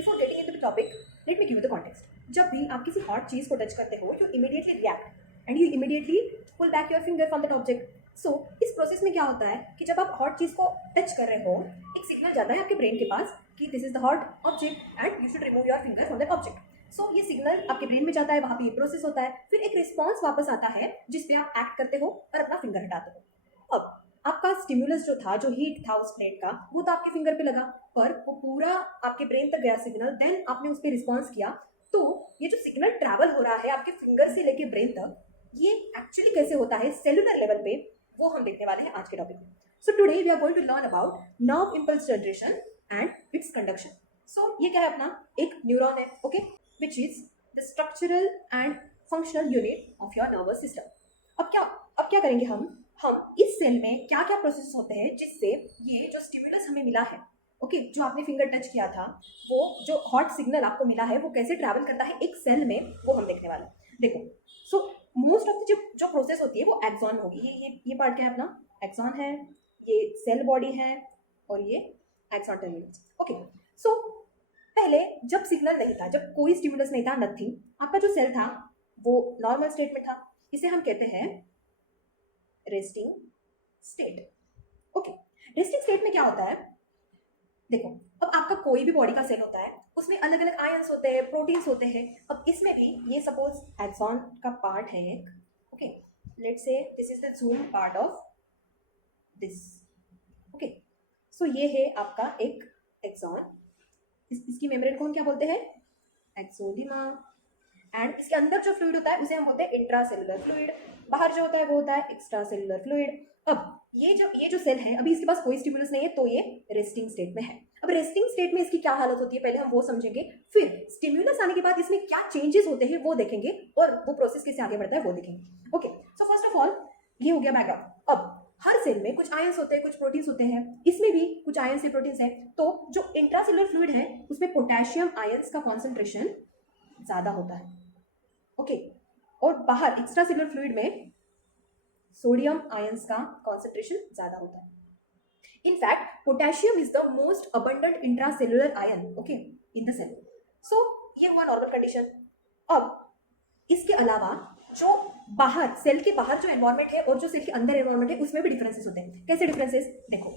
Before getting into the topic, let me give you the context. जब भी आप किसी हॉट चीज़ को टच करते हो, you immediately react and you immediately pull back your finger from that object. So इस process में क्या होता है कि जब आप हॉट चीज़ को टच कर रहे हो, एक सिग्नल जाता है आपके ब्रेन के पास कि this is the hot object and you should remove your finger from that object. So ये सिग्नल आपके ब्रेन में जाता है, वहाँ पे ये प्रोसेस होता है, फिर एक रिस्पॉन्स वापस आता है जिस पे आप एक्ट करते हो और अपना फिंगर हटाते हो. अब आपका स्टिमुलस जो था, जो हीट था उस प्लेट का, वो तो आपके फिंगर पे लगा, पर वो पूरा आपके ब्रेन तक गया सिग्नल, देन आपने उस पर रिस्पॉन्स किया. तो ये जो सिग्नल ट्रैवल हो रहा है आपके फिंगर से लेके ब्रेन तक, ये एक्चुअली कैसे होता है सेलुलर लेवल पे, वो हम देखने वाले हैं आज के टॉपिक में. So today we are going to learn about nerve impulse generation and its conduction. So ये क्या है, अपना एक न्यूरॉन है, okay, which is the structural and functional unit of your nervous system. अब क्या करेंगे हम इस सेल में क्या क्या प्रोसेस होते हैं जिससे ये जो स्टिमुलस हमें मिला है, ओके, जो आपने फिंगर टच किया था, वो जो हॉट सिग्नल आपको मिला है वो कैसे ट्रैवल करता है एक सेल में, वो हम देखने वाले हैं. देखो, सो मोस्ट ऑफ द जो प्रोसेस होती है वो एक्सॉन होगी. ये पार्ट क्या है, अपना एक्सॉन है, ये सेल बॉडी है और ये एक्सॉन टर्मिनल्स. ओके, सो पहले जब सिग्नल नहीं था, जब कोई स्टिमुलस नहीं था, नथिंग, आपका जो सेल था वो नॉर्मल स्टेट में था. इसे हम कहते हैं resting state. Okay, resting state में क्या होता है, देखो, अब आपका कोई भी बॉडी का सेल होता है, उसमें अलग अलग आयंस होते हैं, प्रोटीन्स होते हैं. अब इसमें भी ये सपोज एक्सॉन का पार्ट है एक, okay, let's say this is the zoom part of this. Okay, so ये है आपका एक एक्सॉन. इसकी मेम्ब्रेन को हम क्या बोलते हैं, एक्सोडीमा. एंड इसके अंदर जो फ्लूइड होता है उसे हम बोलते हैं इंट्रासेलुलर फ्लूइड. बाहर जो होता है वो होता है एक्स्ट्रासेलुलर फ्लूइड. अब ये जो सेल है, अभी इसके पास कोई स्टिमुलस नहीं है, तो ये रेस्टिंग स्टेट में है. अब रेस्टिंग स्टेट में इसकी क्या हालत होती है, पहले हम वो समझेंगे, फिर स्टिमुलस आने के बाद इसमें क्या चेंजेस होते हैं वो देखेंगे, और वो प्रोसेस कैसे आगे बढ़ता है वो देखेंगे. Okay, so first of all ये हो गया बैकग्राउंड. अब हर सेल में कुछ आयंस होते हैं, कुछ प्रोटीन्स होते हैं, इसमें भी कुछ आयंस है, प्रोटीन्स है. तो जो इंट्रासेलुलर फ्लूइड है उसमें पोटेशियम आयंस का कॉन्सेंट्रेशन ज्यादा होता है, ओके, और बाहर एक्स्ट्रासेलुलर फ्लूइड में सोडियम आयंस का कॉन्सेंट्रेशन ज्यादा होता है. In fact potassium is the most abundant intracellular ion, okay, in the cell. So ये हुआ नॉर्मल कंडीशन. अब इसके अलावा जो बाहर, सेल के बाहर जो एनवायरमेंट है और जो सेल के अंदर एनवायरमेंट है, उसमें भी डिफरेंसेस होते हैं. कैसे डिफरेंसेस, देखो,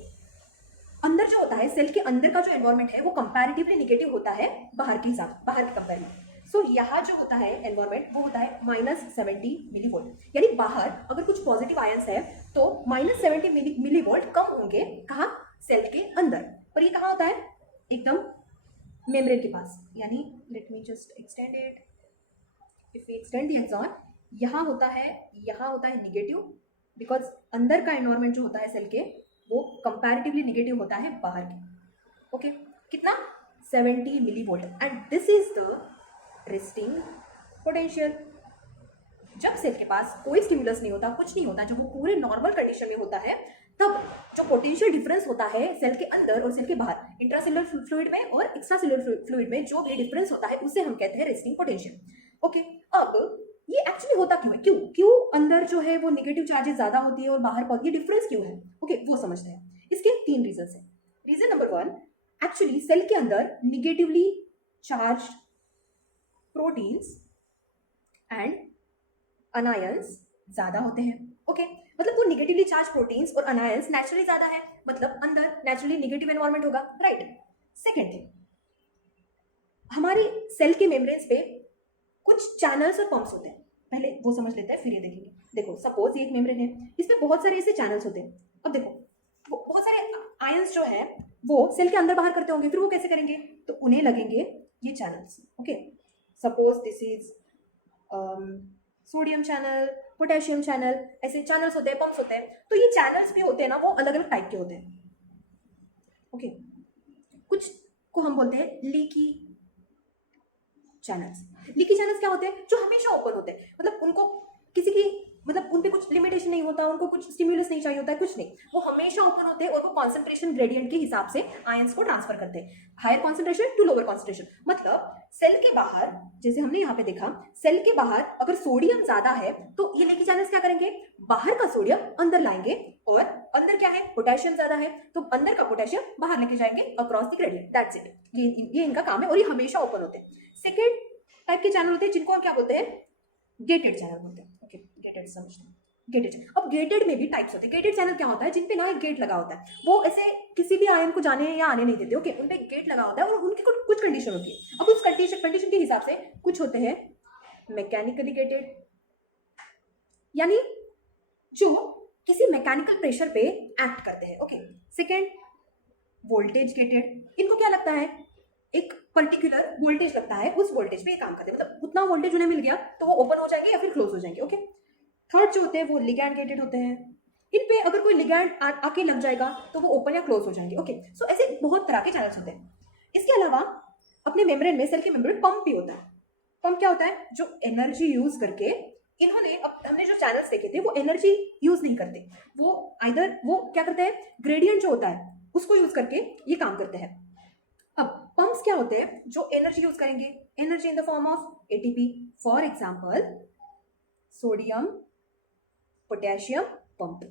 अंदर जो होता है, सेल के अंदर का जो एनवायरमेंट है वो कंपैरेटिवली नेगेटिव होता है बाहर के कंपेरिजन. सो यहाँ जो होता है एनवायरमेंट वो होता है -70 मिलीवोल्ट. यानी बाहर अगर कुछ पॉजिटिव आयंस है तो -70 मिलीवोल्ट कम होंगे, कहाँ, सेल के अंदर. और ये कहाँ होता है, एकदम मेम्ब्रेन के पास. यानी let me just extend it. If we extend the axon, यहाँ होता है निगेटिव, बिकॉज अंदर का एनवायरमेंट जो होता है सेल के वो कंपैरेटिवली निगेटिव होता है बाहर के. ओके, कितना, 70 millivolt. And this is the resting potential. जब सेल के पास कोई स्टिमुलस नहीं होता, कुछ नहीं होता, जब वो पूरे नॉर्मल कंडीशन में होता है, तब जो पोटेंशियल डिफरेंस होता है सेल के अंदर और सेल के बाहर, इंट्रासेलुलर फ्लूइड में और एक्स्ट्रासेलुलर फ्लूइड में जो भी डिफरेंस होता है उसे हम कहते हैं रेस्टिंग पोटेंशियल. ओके, अब ये एक्चुअली होता क्यों है, क्यों अंदर जो है वो नेगेटिव चार्जेस ज्यादा होती है और बाहर पॉजिटिव, डिफरेंस क्यों है, ओके, वो समझते हैं. इसके 3 रीजन है. रीजन नंबर 1, एक्चुअली सेल के अंदर negatively charge proteins and anions ज्यादा होते हैं. ओके, मतलब वो निगेटिवली चार्ज प्रोटीन्स और अनायंस नेचुरली ज्यादा है, मतलब अंदर नेचुरली निगेटिव एनवायरमेंट होगा, राइट. सेकेंड थिंग, हमारे सेल के मेम्ब्रेन्स पे कुछ चैनल्स और पंप्स होते हैं. पहले वो समझ लेते हैं, फिर ये देखेंगे. देखो, सपोज ये एक मेम्ब्रेन है, इसमें बहुत सारे ऐसे चैनल्स होते हैं. अब देखो, वो बहुत सारे आयंस जो है वो सेल के अंदर बाहर करते होंगे, फिर वो कैसे करेंगे, तो उन्हें लगेंगे ये channels. Okay, suppose this is sodium channel, potassium channel, ऐसे चैनल्स होते हैं, पंप्स होते हैं. तो ये चैनल्स भी होते हैं ना, वो अलग अलग टाइप के होते हैं. ओके, कुछ को हम बोलते हैं लीकी चैनल्स. लीकी चैनल्स क्या होते हैं, जो हमेशा ओपन होते हैं, मतलब उनको किसी की मतलब उन पे कुछ लिमिटेशन नहीं होता, उनको कुछ स्टिम्युलस नहीं चाहिए होता है, कुछ नहीं, वो हमेशा ओपन होते हैं और वो कॉन्सेंट्रेशन ग्रेडियंट के हिसाब से आयंस को ट्रांसफर करते हैं, higher concentration to lower concentration. मतलब सेल के बाहर, जैसे हमने यहाँ पे देखा, सेल के बाहर अगर सोडियम ज्यादा है तो ये लेकी चैनल्स क्या करेंगे, बाहर का सोडियम अंदर लाएंगे, और अंदर क्या है, पोटेशियम ज्यादा है तो अंदर का पोटेशियम बाहर लेके जाएंगे across the gradient, that's it. ये इनका काम है और ये हमेशा ओपन होते हैं। सेकेंड टाइप के चैनल होते हैं जिनको हम क्या बोलते हैं, गेटेड चैनल बोलते हैं। ओके, गेटेड समझते हैं, गेटेड चैनल। अब गेटेड में भी टाइप्स होते हैं। गेटेड चैनल क्या होता है, जिन पे ना एक गेट लगा होता है, वो ऐसे किसी भी आयन को जाने या आने नहीं देते। ओके, उन पे गेट लगा होता है और उनकी कुछ कंडीशन होती है। अब उस कंडीशन के हिसाब से कुछ होते हैं मैकेनिकली गेटेड, यानी जो किसी मैकेनिकल प्रेशर पे एक्ट करते हैं। ओके, सेकेंड वोल्टेज गेटेड, इनको क्या लगता है, एक पर्टिकुलर वोल्टेज लगता है, उस वोल्टेज पे ये काम करते हैं, मतलब उतना वोल्टेज उन्हें मिल गया तो वो ओपन हो जाएंगे या फिर क्लोज हो जाएंगे। ओके, थर्ड जो होते हैं वो लिगैंड गेटेड होते हैं, इन पे अगर कोई लिगैंड आके लग जाएगा तो वो ओपन या क्लोज हो जाएंगे। ओके, सो ऐसे बहुत तरह के चैनल्स होते हैं। इसके अलावा अपने मेम्ब्रेन में, सेल के मेम्ब्रेन पंप भी होता है। पंप क्या होता है, जो एनर्जी यूज करके हमने जो चैनल्स देखे थे वो एनर्जी यूज नहीं करते, वो आइदर वो क्या करते हैं, ग्रेडियंट जो होता है उसको यूज करके ये काम करते हैं। अब पंप्स क्या होते हैं, जो एनर्जी यूज करेंगे, energy in the form of ATP, for example sodium potassium pump.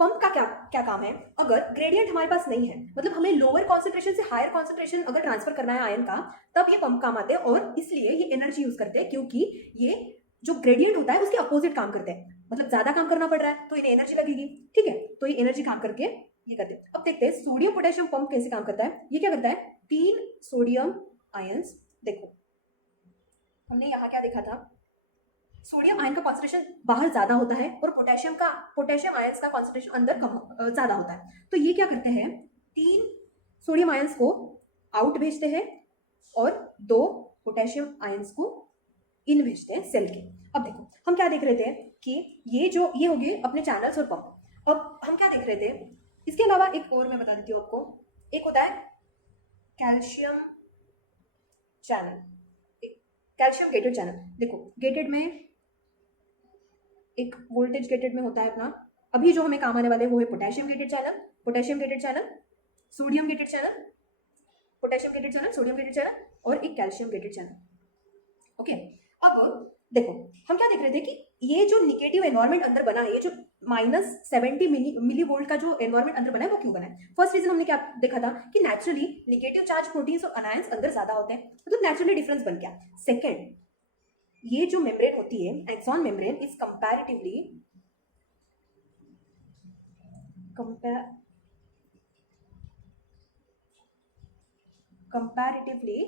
Pump का क्या क्या काम है, अगर ग्रेडियंट हमारे पास नहीं है, मतलब हमें लोअर कॉन्सेंट्रेशन से हायर कॉन्सेंट्रेशन अगर ट्रांसफर करना है आयन का, तब ये पंप काम आते हैं, और इसलिए ये एनर्जी यूज करते हैं, क्योंकि ये जो ग्रेडियंट होता है उसके अपोजिट काम करते हैं, मतलब ज्यादा काम करना पड़ रहा है तो इन्हें एनर्जी लगेगी। ठीक है, तो ये एनर्जी काम करके ये करते हैं। अब देखते हैं सोडियम पोटेशियम पंप कैसे काम करता है। ये क्या करता है, 3 सोडियम आयंस, देखो हमने यहाँ क्या देखा था, सोडियम आयन का कॉन्सेंट्रेशन बाहर ज्यादा होता है और पोटेशियम आयंस का कॉन्सेंट्रेशन अंदर कम ज्यादा होता है। तो ये क्या करते हैं, 3 सोडियम आयंस को आउट भेजते हैं और 2 पोटेशियम आयंस को इन भेजते हैं सेल के। अब देखो हम क्या देख रहे थे कि ये हो गए अपने चैनल्स और पंप। अब हम क्या देख रहे थे, इसके अलावा एक और मैं बता देती हूँ आपको, एक होता है calcium channel, calcium gated channel. देखो गेटेड में एक वोल्टेज गेटेड में होता है अपना, अभी जो हमें काम आने वाले वो है potassium gated channel, sodium gated channel, potassium gated channel, sodium gated channel, और एक कैल्शियम गेटेड चैनल। ओके, अब देखो हम क्या देख रहे थे कि ये जो निगेटिव एनवायरमेंट अंदर बना है, ये जो -70 मिली वोल्ट का जो एनवायरमेंट अंदर बना है, वो क्यों बना है। फर्स्ट रीजन हमने क्या देखा था कि नेचुरली निगेटिव चार्ज प्रोटीन्स और अनायंस अंदर ज्यादा होते हैं, तो नेचुरली डिफरेंस बन गया। सेकेंड, ये जो मेम्ब्रेन होती है, axon membrane, is comparatively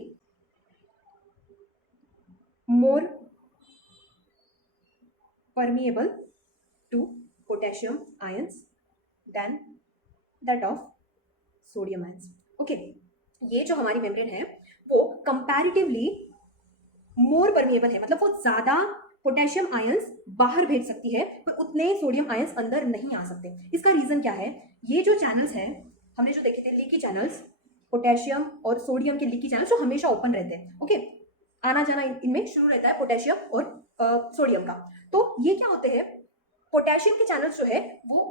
more permeable to potassium ions than that of sodium ions. Okay, ये जो हमारी मेम्ब्रेन है वो कंपैरेटिवली मोर परमिएबल है, मतलब वो ज्यादा पोटेशियम आयंस बाहर भेज सकती है पर उतने सोडियम आयंस अंदर नहीं आ सकते। इसका रीजन क्या है, ये जो चैनल्स हैं हमने जो देखे थे, लीकी चैनल्स, पोटेशियम और सोडियम के लीकी चैनल्स जो हमेशा ओपन रहते हैं। ओके, आना जाना इनमें शुरू रहता है पोटेशियम और सोडियम का। तो ये क्या होते हैं, पोटेशियम के चैनल्स जो है वो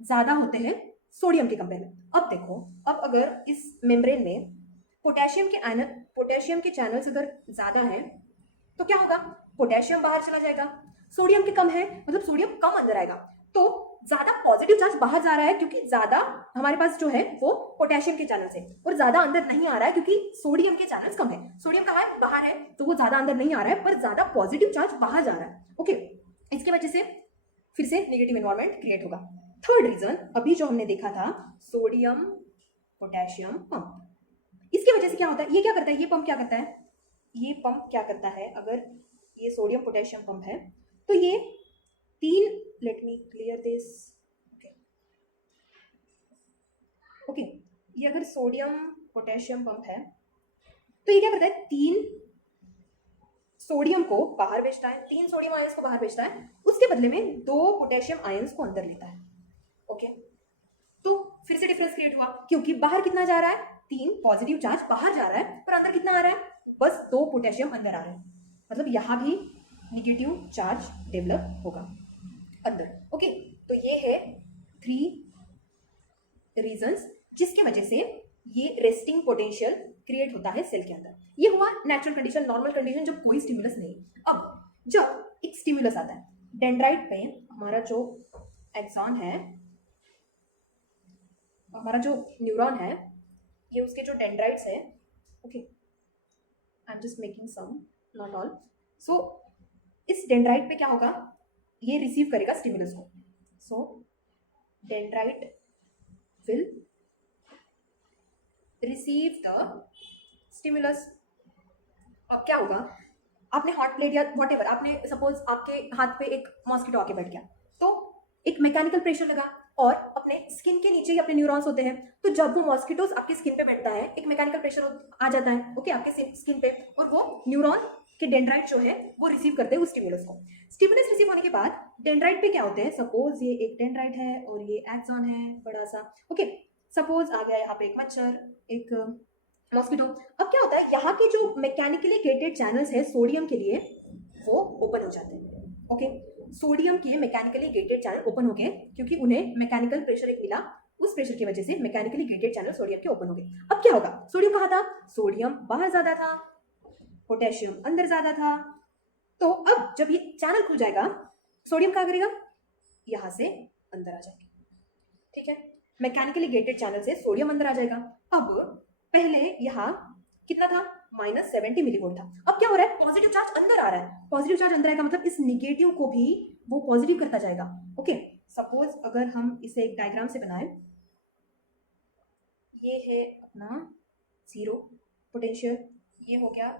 ज्यादा होते हैं सोडियम के कंपेयर में। अब देखो, अब अगर इस मेम्ब्रेन में पोटेशियम के चैनल्स अगर ज्यादा है तो क्या होगा, पोटेशियम बाहर चला जाएगा, सोडियम के कम है मतलब सोडियम कम अंदर आएगा, तो ज्यादा पॉजिटिव चार्ज बाहर जा रहा है क्योंकि ज्यादा हमारे पास जो है वो पोटेशियम के चैनल से, और ज्यादा अंदर नहीं आ रहा है क्योंकि सोडियम के चैनल्स कम है। सोडियम कहाँ है, बाहर है, तो वो ज्यादा अंदर नहीं आ रहा है पर ज्यादा पॉजिटिव चार्ज बाहर जा रहा है। ओके, इसकी वजह से फिर से नेगेटिव एनवायरमेंट क्रिएट होगा। थर्ड रीजन अभी जो हमने देखा था, सोडियम पोटेशियम पंप, इसकी वजह से क्या होता है, ये क्या करता है, ये पंप क्या करता है, ये पंप क्या करता है, अगर ये सोडियम पोटेशियम पंप है तो ये 3, let me clear this, okay, ये अगर सोडियम पोटेशियम पंप है तो ये क्या करता है, 3 सोडियम को बाहर भेजता है, 3 सोडियम आयंस को बाहर भेजता है, उसके बदले में 2 पोटेशियम आयंस को अंदर लेता है। ओके, तो फिर से डिफरेंस क्रिएट हुआ क्योंकि बाहर कितना जा रहा है, 3 पॉजिटिव चार्ज बाहर जा रहा है पर अंदर कितना आ रहा है, बस 2 पोटेशियम अंदर आ रहा है, मतलब यहां भी निगेटिव चार्ज डेवलप होगा। अंदर। ओके, तो ये है 3 रीजंस जिसके वजह से ये रेस्टिंग पोटेंशियल क्रिएट होता है सेल के अंदर। ये हुआ नेचुरल कंडीशन, नॉर्मल कंडीशन, जब कोई स्टिमुलस नहीं। अब जब एक स्टिमुलस आता है, डेंड्राइट पे हमारा जो एक्सॉन है, हमारा जो न्यूरॉन है, ये उसके जो डेंड्राइट्स है, okay, I am just making some, not all. So इस डेंड्राइट पे क्या होगा, ये रिसीव करेगा स्टिमुलस को। So dendrite will receive the stimulus। अब क्या होगा, आपने हॉट प्लेट या वॉट एवर, आपने सपोज आपके हाथ पे एक मॉस्किटो आके बैठ गया, तो एक मैकेनिकल प्रेशर लगा और अपने स्किन के नीचे ही अपने न्यूरॉन्स होते हैं, तो जब वो मॉस्किटोज आपकी स्किन पे बैठता है एक मैकेनिकल प्रेशर आ जाता है, ओके, आपके स्किन पे, और वो न्यूरॉन के डेंड्राइट जो है वो रिसीव करते हैं उस स्टिमुलस को। स्टिमुलस रिसीव होने के बाद डेंड्राइट पे क्या होते हैं, सपोज ये एक डेंड्राइट है और ये एक्सॉन है बड़ा सा, ओके, सपोज आ गया यहाँ पे एक मच्छर, एक मॉस्किटो। अब क्या होता है, यहाँ के जो मैकेनिकली गेटेड चैनल्स है सोडियम के लिए वो ओपन हो जाते हैं। ओके, सोडियम के मैकेनिकली गेटेड चैनल ओपन हो गए क्योंकि उन्हें मैकेनिकल प्रेशर एक मिला, उस प्रेशर की वजह से मैकेनिकली गेटेड चैनल सोडियम के ओपन हो गए। अब क्या होगा, सोडियम कहाँ था, सोडियम बाहर ज्यादा था, पोटेशियम अंदर ज्यादा था। तो अब जब ये चैनल खुल जाएगा, सोडियम क्या करेगा, यहां से अंदर आ जाएगा। ठीक है, मैकेनिकली गेटेड चैनल से सोडियम अंदर आ जाएगा। अब पहले यहाँ कितना था, -70 मिलीवोल्ट था। अब क्या हो रहा है, पॉजिटिव चार्ज अंदर आ रहा है, पॉजिटिव चार्ज अंदर आएगा मतलब इस निगेटिव को भी वो पॉजिटिव करता जाएगा। ओके, सपोज अगर हम इसे एक डायग्राम से बनाएं, ये है अपना 0 पोटेंशियल, ये हो गया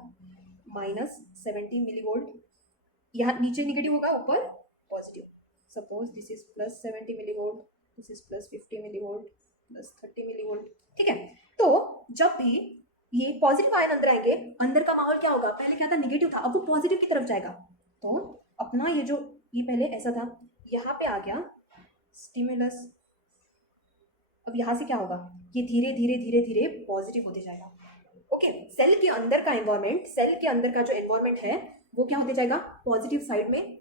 -70 मिलीवोल्ट, यहाँ नीचे निगेटिव होगा ऊपर positive. Suppose this is +70 millivolt, this is +50 millivolt, +30 millivolt. ठीक है, तो जब भी ये पॉजिटिव आयन अंदर आएंगे, अंदर का माहौल क्या होगा, पहले क्या था, निगेटिव था, अब वो पॉजिटिव की तरफ जाएगा। तो अपना ये जो ये पहले ऐसा था, यहाँ पे आ गया स्टिमुलस, अब यहाँ से क्या होगा, ये धीरे धीरे धीरे धीरे पॉजिटिव होते जाएगा। ओके, सेल के अंदर का एनवायरमेंट, सेल के अंदर का जो एनवायरमेंट है वो क्या होते जाएगा, पॉजिटिव साइड में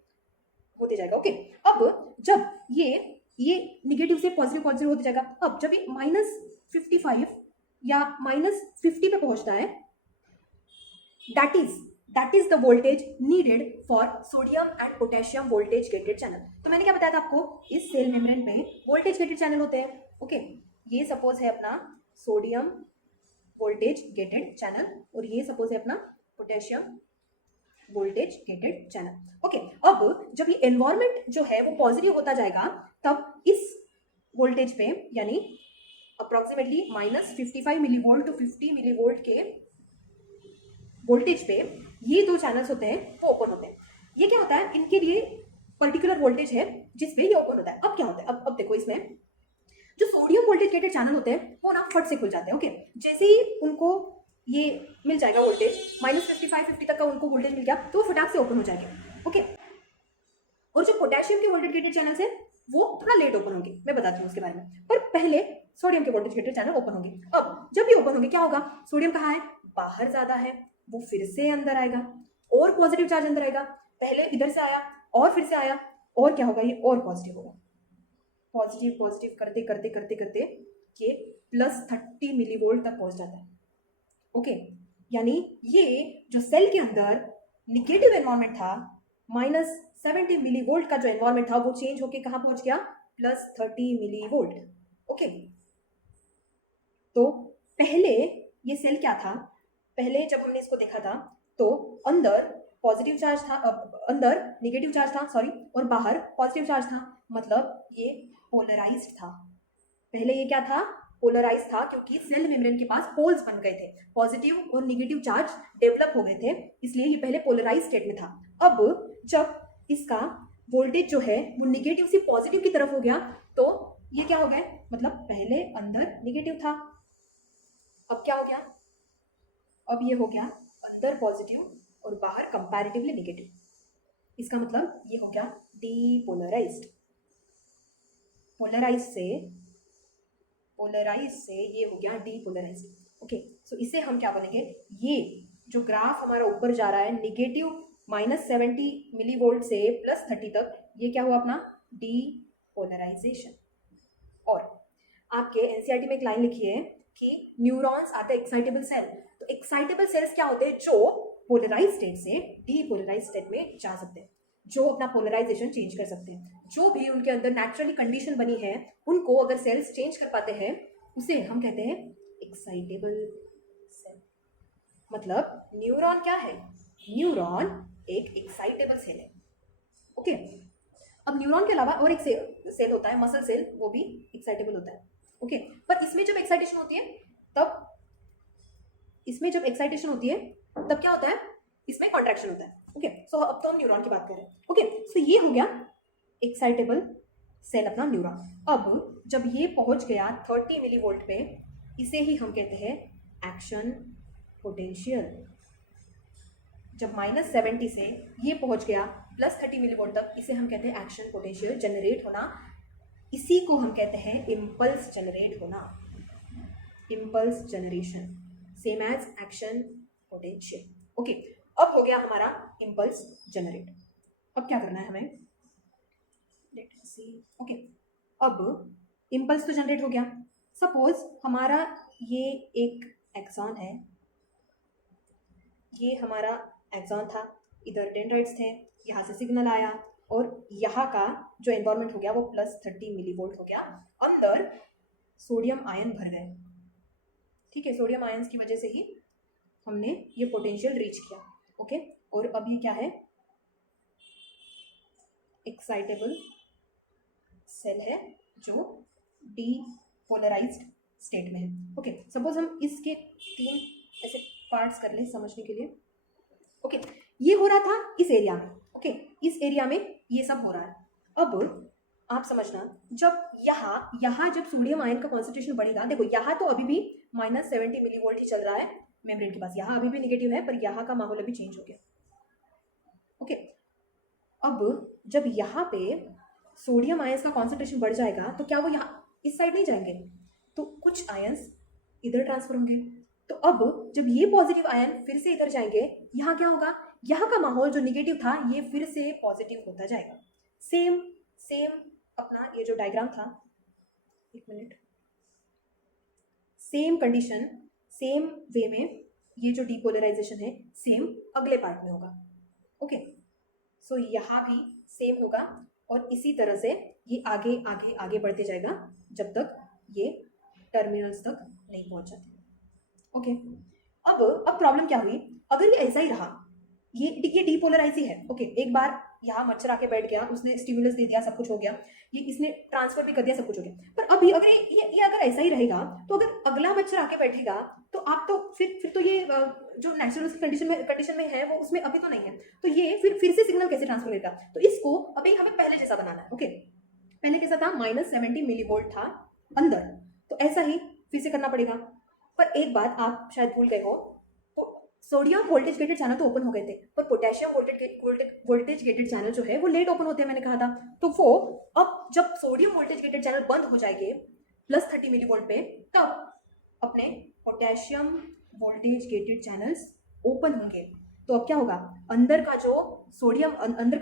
होते जाएगा। ओके, अब जब ये निगेटिव से पॉजिटिव पॉजिटिव होते जाएगा, अब जब ये -55 या -50 पे पहुंचता है, that is the voltage needed for sodium and potassium voltage gated channel. तो मैंने क्या बताया था आपको, इस सेल मेम्ब्रेन में वोल्टेज गेटेड चैनल होते हैं। ओके, ये सपोज है अपना सोडियम वोल्टेज गेटेड चैनल और ये सपोज है अपना potassium voltage gated channel. Okay, अब जब ये एनवायरमेंट जो है वो पॉजिटिव होता जाएगा, तब इस वोल्टेज पे यानी अप्रोक्सीमेटली -55 मिलीवोल्ट टू 50 मिलीवोल्ट के वोल्टेज पे ये दो चैनल्स होते हैं वो ओपन होते हैं। ये क्या होता है, इनके लिए पर्टिकुलर वोल्टेज है जिस पे ये ओपन होता है। अब क्या होता है, अब देखो, इसमें जो सोडियम वोल्टेज गेटेड चैनल होते हैं वो ना फट से खुल जाते हैं। ओके, जैसे ही उनको ये मिल जाएगा वोल्टेज, -55 50 तक का उनको वोल्टेज मिल गया, तो वो फटाक से ओपन हो जाएंगे। ओके, और जो पोटेशियम के वोल्टेज गेटेड चैनल्स है वो थोड़ा लेट ओपन होंगे, मैं बताती हूँ उसके बारे में, पर पहले सोडियम के वोल्टेज गेटेड चैनल ओपन होंगे। अब जब भी ओपन होंगे क्या होगा, सोडियम कहाँ है, बाहर ज्यादा है, वो फिर से अंदर आएगा और पॉजिटिव चार्ज अंदर आएगा, पहले इधर से आया और फिर से आया, और क्या होगा, ये और पॉजिटिव होगा, पॉजिटिव पॉजिटिव करते करते करते करते ये +30 मिलीवोल्ट तक पहुंच जाता है। ओके, यानी ये जो सेल के अंदर निगेटिव एनवायरमेंट था, -70 मिलीवोल्ट का जो एनवायरमेंट था वो चेंज होके कहां पहुंच गया, +30 मिलीवोल्ट। ओके, तो पहले ये सेल क्या था, पहले जब हमने इसको देखा था तो अंदर पॉजिटिव चार्ज था, अंदर निगेटिव चार्ज था, सॉरी, और बाहर पॉजिटिव चार्ज था, मतलब ये पोलराइज्ड था। पहले ये क्या था, पोलराइज था, क्योंकि सेल मेम्ब्रेन के पास पोल्स बन गए थे, पॉजिटिव और निगेटिव चार्ज डेवलप हो गए थे, इसलिए ये पहले पोलराइज स्टेट में था। अब जब इसका वोल्टेज जो है वो निगेटिव से पॉजिटिव की तरफ हो गया, तो ये क्या हो गया, मतलब पहले अंदर निगेटिव था, अब क्या हो गया, अब ये हो गया अंदर पॉजिटिव और बाहर कंपैरेटिवली निगेटिव। इसका मतलब ये हो गया डीपोलराइज्ड। पोलराइज से ये हो गया डीपोलराइज्ड। ओके, सो इसे हम क्या बोलेंगे, ये जो ग्राफ हमारा ऊपर जा रहा है निगेटिव -70 मिलीवोल्ट से +30 तक, ये क्या हुआ अपना डीपोलराइजेशन। और आपके एनसीईआरटी में एक लाइन लिखी है कि neurons are the excitable cell. तो एक्साइटेबल सेल्स क्या होते हैं? जो पोलराइज स्टेट से डीपोलराइज स्टेट में जा सकते हैं, जो अपना पोलराइजेशन चेंज कर सकते हैं। जो भी उनके अंदर नेचुरली कंडीशन बनी है, उनको अगर सेल्स चेंज कर पाते हैं, उसे हम कहते हैं एक्साइटेबल सेल। मतलब न्यूरॉन क्या है? न्यूरॉन एक एक्साइटेबल सेल है। ओके, अब न्यूरॉन के अलावा और एक सेल होता है, मसल सेल, वो भी एक्साइटेबल होता है। ओके, पर इसमें जब एक्साइटेशन होती है तब क्या होता है? इसमें कॉन्ट्रैक्शन होता है। ओके, सो अब तो हम न्यूरॉन की बात कर रहे हैं। ओके, सो ये हो गया एक्साइटेबल सेल अपना न्यूरॉन। अब जब ये पहुंच गया 30 मिलीवोल्ट पे, इसे ही हम कहते हैं एक्शन पोटेंशियल। जब -70 से ये पहुंच गया +30 मिलीवोल्ट तक, इसे हम कहते हैं एक्शन पोटेंशियल जनरेट होना। इसी को हम कहते हैं इम्पल्स जनरेट होना, impulse generation, same as action potential. Okay, अब हो गया हमारा इम्पल्स जनरेट। अब क्या करना है हमें? Let's see. ओके, अब इम्पल्स तो जनरेट हो गया। सपोज हमारा ये एक एक्सॉन है, ये हमारा एक्सॉन था, इधर डेंड्राइट्स थे, यहाँ से सिग्नल आया और यहाँ का जो एनवायरनमेंट हो गया वो +30 मिलीवोल्ट हो गया। अंदर सोडियम आयन भर गए। ठीक है, सोडियम आयंस की वजह से ही हमने ये पोटेंशियल रीच किया। ओके, और अब ये क्या है? एक्साइटेबल सेल है जो डीपोलराइज्ड स्टेट में है। ओके, सपोज हम इसके 3 ऐसे पार्ट्स कर लें समझने के लिए। ओके, ये हो रहा था इस एरिया में। ओके, इस एरिया में ये सब हो रहा है। अब आप समझना, जब यहाँ जब सोडियम आयन का कॉन्सेंट्रेशन बढ़ेगा, देखो यहाँ तो अभी भी -70 मिलीवोल्ट ही चल रहा है मेम्ब्रेन के पास, यहाँ अभी भी नेगेटिव है, पर यहाँ का माहौल अभी चेंज हो गया। ओके, अब जब यहाँ पे सोडियम आयंस का कॉन्सेंट्रेशन बढ़ जाएगा, तो क्या वो यहाँ इस साइड नहीं जाएंगे? तो कुछ आयंस इधर ट्रांसफर होंगे। तो अब जब ये पॉजिटिव आयन फिर से इधर जाएंगे, यहाँ क्या होगा? यहाँ का माहौल जो नेगेटिव था, ये फिर से पॉजिटिव होता जाएगा। सेम अपना ये जो डायग्राम था, एक minute, same condition, same way में ये जो डीपोलराइजेशन है सेम अगले पार्ट में होगा। ओके, सो यहाँ भी सेम होगा और इसी तरह से ये आगे आगे आगे बढ़ते जाएगा जब तक ये टर्मिनल्स तक नहीं पहुंच जाते। ओके, अब प्रॉब्लम क्या हुई? अगर ये ऐसा ही रहा, ये डीपोलराइज ही है। ओके, एक बार यहाँ मच्छर आके बैठ गया, उसने स्टिमुलस दे दिया, सब कुछ हो गया, ये इसने ट्रांसफर भी कर दिया, सब कुछ हो गया। पर अभी अगर ये अगर ऐसा ही रहेगा, तो अगर अगला मच्छर आके बैठेगा, तो आप तो फिर तो ये जो नेचुरल कंडीशन में है वो उसमें अभी तो नहीं है, तो ये फिर से सिग्नल कैसे ट्रांसफर करेगा? तो इसको अभी हमें पहले जैसा बनाना है। ओके, पहले कैसा था? -70 मिलीवोल्ट था अंदर, तो ऐसा ही फिर से करना पड़ेगा। पर एक बात आप शायद भूल गए हो, सोडियम वोल्टेज गेटेड चैनल तो ओपन हो गए थे, पर पोटेशियम वोल्टेज गेटेड चैनल जो है वो लेट ओपन होते हैं, मैंने कहा था। तो वो अब जब सोडियम वोल्टेज गेटेड चैनल बंद हो जाएंगे +30 मिलीवोल्ट पे, तब अपने potassium voltage gated channels open होंगे। तो अब क्या होगा? अंदर का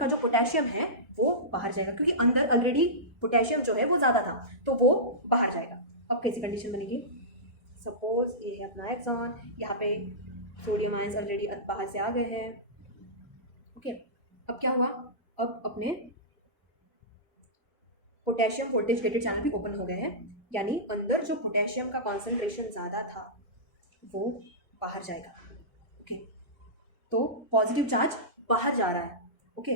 जो पोटेशियम है वो बाहर जाएगा, क्योंकि अंदर ऑलरेडी पोटेशियम जो है वो ज्यादा था, तो वो बाहर जाएगा। अब कैसी कंडीशन बनेगी? सपोज ये है अपना एक्सॉन, यहाँ पे सोडियम आयंस ऑलरेडी बाहर से आ गए हैं। ओके, अब क्या हुआ? अब अपने पोटेशियम वोल्टेज गेटेड चैनल भी ओपन हो गए हैं, यानी अंदर जो पोटेशियम का कॉन्सेंट्रेशन ज़्यादा था वो बाहर जाएगा। ओके, तो पॉजिटिव चार्ज बाहर जा रहा है। ओके,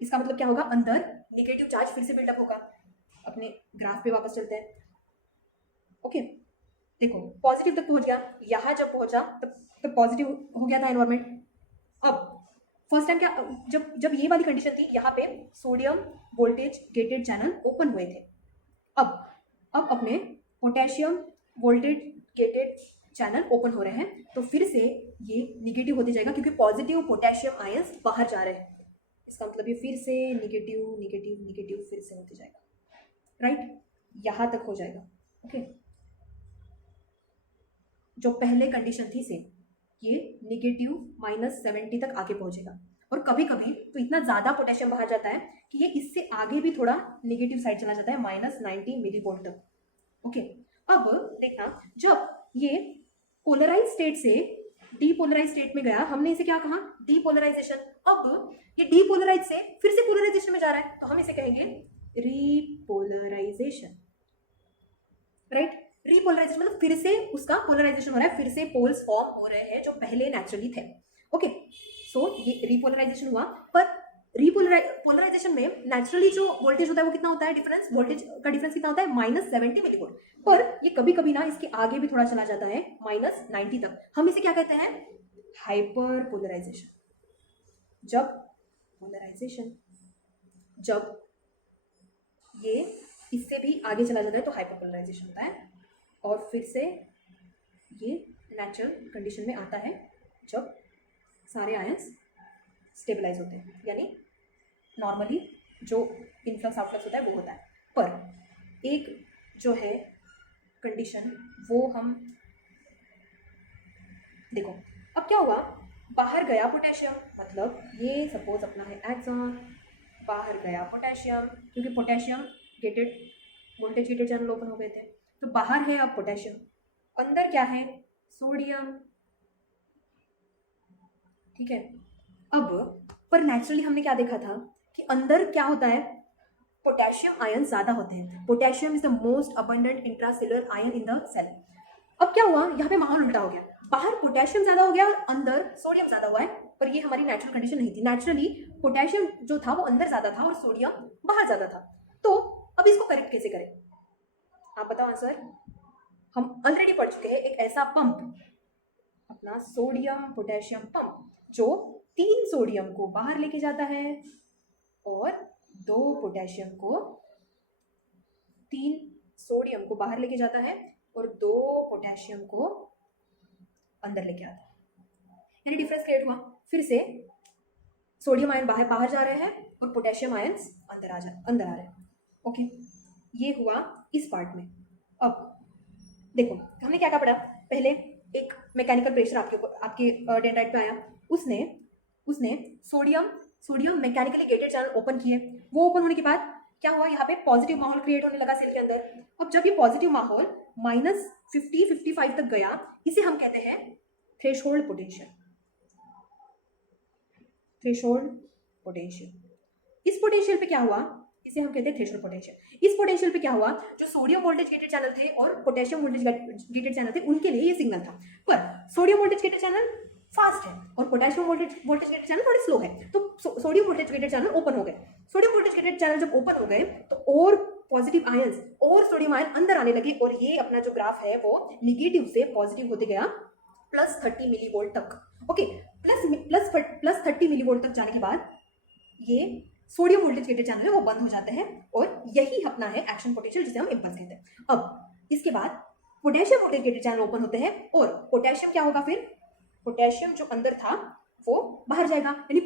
इसका मतलब क्या होगा? अंदर नेगेटिव चार्ज फिर से बिल्डअप होगा। अपने ग्राफ पे वापस चलते हैं। ओके, देखो पॉजिटिव तक पहुंच गया, यहाँ जब पहुंचा तब पॉजिटिव हो गया था एनवायरमेंट। अब फर्स्ट टाइम क्या, जब ये वाली कंडीशन थी, यहाँ पे sodium voltage gated channel open हुए थे। अब अपने potassium voltage gated channel open हो रहे हैं, तो फिर से ये निगेटिव होते जाएगा, क्योंकि पॉजिटिव पोटेशियम आयंस बाहर जा रहे हैं। इसका मतलब ये फिर से निगेटिव निगेटिव निगेटिव फिर से होते जाएगा, राइट? यहाँ तक हो जाएगा। ओके, जो पहले कंडीशन थी सेम, ये निगेटिव -70 तक आगे पहुंचेगा। और कभी कभी तो इतना ज़्यादा पोटेशियम बाहर जाता है कि ये इससे आगे भी थोड़ा नेगेटिव साइड चला जाता है, -90 मिलीवोल्ट तक। ओके, अब देखना, जब ये पोलराइज स्टेट से डीपोलराइज स्टेट में गया, हमने इसे क्या कहा, डीपोलराइजेशन। अब ये डीपोलराइज से फिर से पोलराइजेशन में जा रहा है, तो हम इसे कहेंगे रीपोलराइजेशन, राइट। रीपोलराइजेशन मतलब फिर से उसका पोलराइजेशन हो रहा है, फिर से पोल्स फॉर्म हो रहे हैं जो पहले नेचुरली थे। ओके, सो ये रीपोलराइजेशन हुआ, पर पोलराइजेशन में नेचुरली जो वोल्टेज होता है वो कितना होता है, डिफरेंस वोल्टेज का डिफरेंस कितना होता है, -70 मिलीवोल्ट। पर ये कभी कभी ना इसके आगे भी थोड़ा चला जाता है, -90 तक। हम इसे क्या कहते हैं, हाइपर पोलराइजेशन। जब पोलराइजेशन, जब ये इससे भी आगे चला जाता है तो हाइपर पोलराइजेशन होता है, और फिर से ये नेचुरल कंडीशन में आता है जब सारे आयंस स्टेबलाइज होते हैं, यानी नॉर्मली जो इनफ्लक्स आउटफ्लक्स होता है वो होता है। पर एक जो है कंडीशन, वो हम देखो, अब क्या हुआ, बाहर गया पोटेशियम, मतलब ये सपोज अपना है एक्सॉन, बाहर गया पोटेशियम, क्योंकि potassium gated voltage gated channel open हो गए थे, तो बाहर है अब पोटेशियम, अंदर क्या है, सोडियम, ठीक है। अब पर नेचुरली हमने क्या देखा था कि अंदर क्या होता है, पोटेशियम आयन ज्यादा होते हैं। Potassium is the most abundant intracellular ion in the cell. अब क्या हुआ, यहाँ पे माहौल उल्टा हो गया, बाहर पोटेशियम ज्यादा हो गया और अंदर सोडियम ज्यादा हुआ है, पर ये हमारी नेचुरल कंडीशन नहीं थी। नेचुरली पोटेशियम जो था वो अंदर ज्यादा था और सोडियम बाहर ज्यादा था। तो अब इसको करेक्ट कैसे करें, आप बताओ आंसर। हम ऑलरेडी पढ़ चुके हैं एक ऐसा पंप, अपना सोडियम पोटेशियम पंप, जो 3 सोडियम को बाहर लेके जाता है और 2 पोटेशियम को, 3 सोडियम को बाहर लेके जाता है और 2 पोटेशियम को अंदर लेके आता है, यानी डिफरेंस क्रिएट हुआ। फिर से सोडियम आयन बाहर बाहर जा रहे हैं और पोटेशियम आयंस अंदर आ रहे हैं। ओके, ये हुआ इस पार्ट में। अब देखो हमने क्या क्या पढ़ा, पहले एक मैकेनिकल प्रेशर आपके डेंड्राइट पे आया, उसने sodium mechanically gated channel open किए। वो ओपन होने के बाद क्या हुआ, यहाँ पे पॉजिटिव माहौल क्रिएट होने लगा सेल के अंदर। अब जब ये पॉजिटिव माहौल -50-55 तक गया, इसे हम कहते हैं थ्रेशोल्ड पोटेंशियल। थ्रेशोल्ड पोटेंशियल, इस पोटेंशियल पे क्या हुआ, इसे हम कहते हैं थ्रेशोल्ड पोटेंशियल। इस पोटेंशियल पे क्या हुआ, जो सोडियम वोल्टेज गेटेड चैनल थे और पोटेशियम वोल्टेज गेटेड चैनल थे, उनके लिए ये सिग्नल था। पर sodium voltage gated channel fast है और पोटेशियम वोल्टेज गेटेड चैनल थोड़े स्लो है, तो sodium voltage gated channel open हो गए। सोडियम वोल्टेज गेटेड चैनल जब ओपन हो गए तो और पॉजिटिव आयंस और सोडियम आयन अंदर आने लगे, और ये अपना जो ग्राफ है वो निगेटिव से पॉजिटिव होते गया +30 मिलीवोल्ट तक। ओके, प्लस 30 मिलीवोल्ट तक जाने के बाद ये सोडियम वोल्टेज गेटेड चैनल है वो बंद हो जाते हैं, और यही अपना है एक्शन पोटेंशियल, जिसे हम इम्पल्स कहते हैं। अब इसके बाद potassium voltage gated channel open होते हैं, और पोटेशियम क्या होगा, फिर पोटेशियम जो अंदर था वो बाहर जाएगा, यानी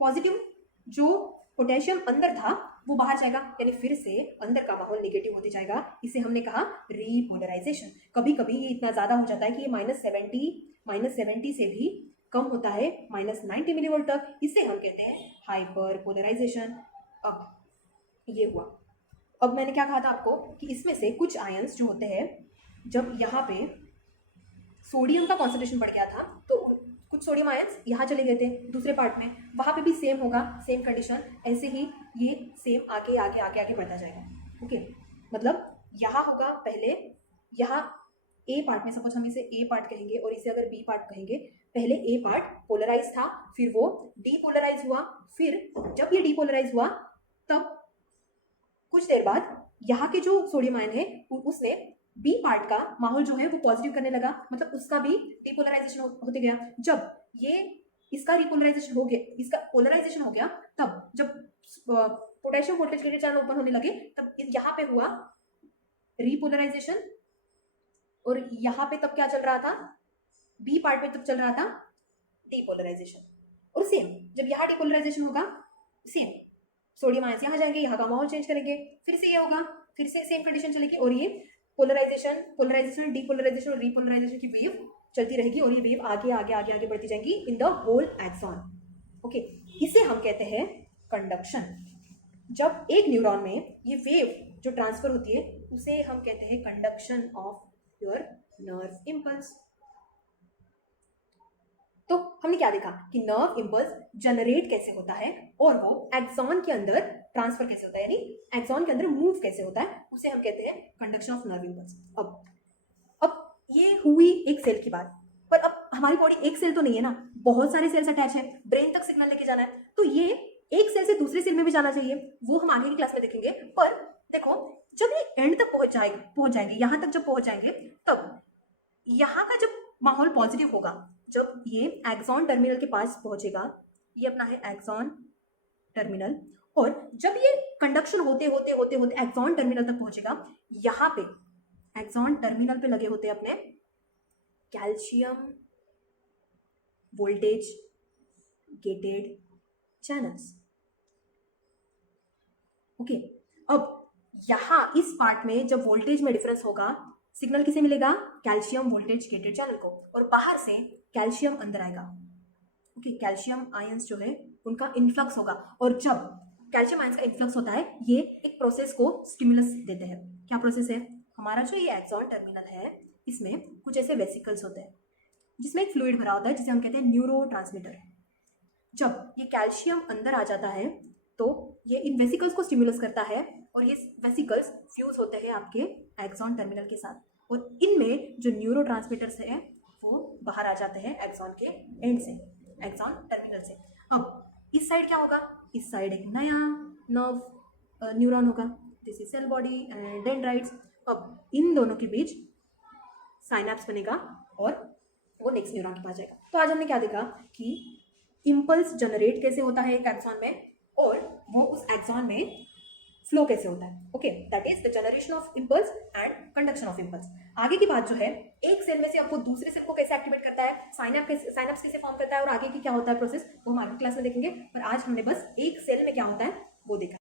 पॉजिटिव जो पोटेशियम अंदर था वो बाहर जाएगा, यानी फिर से अंदर का माहौल नेगेटिव होते जाएगा। इसे हमने कहा रीपोलराइजेशन। कभी कभी ये इतना ज्यादा हो जाता है कि ये -70 से भी कम होता है, -90 मिलीवोल्ट तक। इसे हम कहते हैं हाइपर पोलराइजेशन। अब ये हुआ, अब मैंने क्या कहा था आपको कि इसमें से कुछ आयंस जो होते हैं, जब यहाँ पे सोडियम का कॉन्सेंट्रेशन बढ़ गया था तो कुछ सोडियम आयंस यहाँ चले गए थे दूसरे पार्ट में, वहाँ पे भी सेम होगा, सेम कंडीशन। ऐसे ही ये सेम आगे आगे आगे आगे बढ़ता जाएगा। ओके, मतलब यहाँ होगा पहले, यहाँ ए पार्ट में, सपोज हम इसे ए पार्ट कहेंगे और इसे अगर बी पार्ट कहेंगे, पहले ए पार्ट पोलराइज था, फिर वो डीपोलराइज हुआ, फिर जब ये डीपोलराइज हुआ तब कुछ देर बाद यहाँ के जो सोडियम आयन है उसने बी पार्ट का माहौल जो है वो पॉजिटिव करने लगा, मतलब उसका भी डीपोलराइजेशन होते गया। जब ये इसका रिपोलराइजेशन हो गया, इसका पोलराइजेशन हो गया, तब जब potassium voltage gated channel open होने लगे, तब यहाँ पे हुआ रिपोलराइजेशन, और यहाँ पे तब क्या चल रहा था, बी पार्ट में तब चल रहा था डीपोलराइजेशन। और सेम जब यहाँ डीपोलराइजेशन होगा, सेम सोडियम आयंस यहाँ जाएंगे, यहाँ का माहौल चेंज करेंगे, फिर से ये होगा, फिर से सेम कंडीशन चलेगी, और ये पोलराइजेशन डीपोलराइजेशन और रीपोलराइजेशन की वेव चलती रहेगी और ये वेव आगे आगे आगे आगे बढ़ती जाएंगी in the whole axon. Okay, इसे हम कहते हैं कंडक्शन। जब एक न्यूरॉन में ये वेव जो ट्रांसफर होती है उसे हम कहते हैं conduction of your nerve impulse. तो हमने क्या देखा कि नर्व इम्पल्स जनरेट कैसे होता है और वो एक्सॉन के अंदर ट्रांसफर कैसे होता है, यानी एक्सॉन के अंदर मूव कैसे होता है, उसे हम कहते हैं कंडक्शन ऑफ नर्व इम्पल्स। अब ये हुई एक सेल की बात, पर अब हमारी बॉडी एक सेल तो नहीं है ना, बहुत सारे सेल्स अटैच है, ब्रेन तक सिग्नल लेके जाना है, तो ये एक सेल से दूसरे सेल में भी जाना चाहिए, वो हम आगे की क्लास में देखेंगे। पर देखो, जब ये एंड तक पहुंच जाएंगे, यहां तक जब पहुंच जाएंगे, तब यहाँ का जब माहौल पॉजिटिव होगा, जब ये एक्सॉन टर्मिनल के पास पहुंचेगा, ये अपना है एक्सॉन टर्मिनल, और जब ये कंडक्शन होते होते होते होते एक्सॉन टर्मिनल तक पहुंचेगा, यहाँ पे एक्सॉन टर्मिनल पे लगे होते हैं अपने calcium voltage gated channels. Okay, अब यहाँ इस पार्ट में जब वोल्टेज में डिफरेंस होगा, सिग्नल किसे मिलेगा? कैल्शियम वोल्टेज गेटेड चैनल को, और बाहर से कैल्शियम अंदर आएगा। ओके, कैल्शियम आयंस जो है उनका इन्फ्लक्स होगा, और जब कैल्शियम आयंस का इन्फ्लक्स होता है, ये एक प्रोसेस को स्टिमुलस देते हैं। क्या प्रोसेस है? हमारा जो ये एक्सॉन टर्मिनल है, इसमें कुछ ऐसे वेसिकल्स होते हैं जिसमें एक फ्लूइड भरा होता है जिसे हम कहते हैं न्यूरोट्रांसमीटर। जब ये कैल्शियम अंदर आ जाता है तो ये इन वेसिकल्स को स्टिमुलस करता है, और ये वेसिकल्स फ्यूज होते हैं आपके एक्सॉन टर्मिनल के साथ, और इनमें जो न्यूरोट्रांसमीटर्स हैं वो बाहर आ जाते हैं एक्सॉन के एंड से, एक्सॉन टर्मिनल से। अब इस साइड क्या होगा? इस साइड एक नया नर्व न्यूरॉन होगा, this is cell body and dendrites. अब इन दोनों के बीच साइनैप्स बनेगा और वो नेक्स्ट न्यूरॉन के पास जाएगा। तो आज हमने क्या देखा कि इम्पल्स जनरेट कैसे होता है एक एक्सॉन में, और वो उस एक्सॉन में फ्लो कैसे होता है। Okay, that is the generation of impulse and conduction of impulse. आगे की बात जो है, एक सेल में से आपको दूसरे सेल को कैसे एक्टिवेट करता है, साइनैप्स कैसे फॉर्म करता है, और आगे की क्या होता है प्रोसेस, वो हम आगे क्लास में देखेंगे। पर आज हमने बस एक सेल में क्या होता है वो देखा।